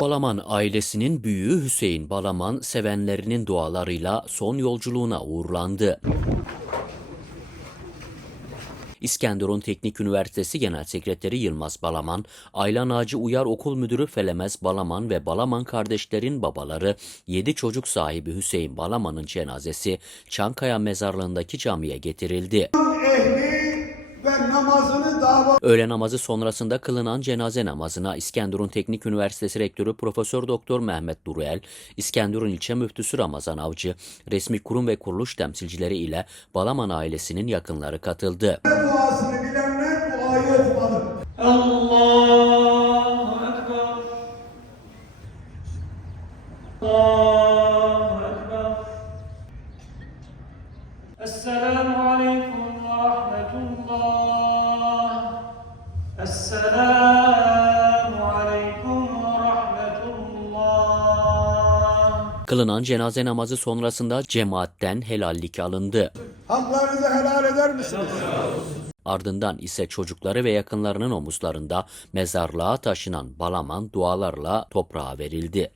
Balaman ailesinin büyüğü Hüseyin Balaman sevenlerinin dualarıyla son yolculuğuna uğurlandı. İskenderun Teknik Üniversitesi Genel Sekreteri Yılmaz Balaman, Aylan Ağacı Uyar Okul Müdürü Felemez Balaman ve Balaman kardeşlerin babaları 7 çocuk sahibi Hüseyin Balaman'ın cenazesi Çankaya Mezarlığı'ndaki camiye getirildi namazını dava... Öğle namazı sonrasında kılınan cenaze namazına İskenderun Teknik Üniversitesi Rektörü Profesör Doktor Mehmet Duruel, İskenderun İlçe Müftüsü Ramazan Avcı, resmi kurum ve kuruluş temsilcileri ile Balaman ailesinin yakınları katıldı. Duasını bilenler duayı okumalı. Allahu Ekber. Allahu Ekber. Esselamu Aleyküm ve Rahmetullah. Kılınan cenaze namazı sonrasında cemaatten helallik alındı. Haklarınızı helal eder misiniz? Ardından ise çocukları ve yakınlarının omuzlarında mezarlığa taşınan Balaman dualarla toprağa verildi.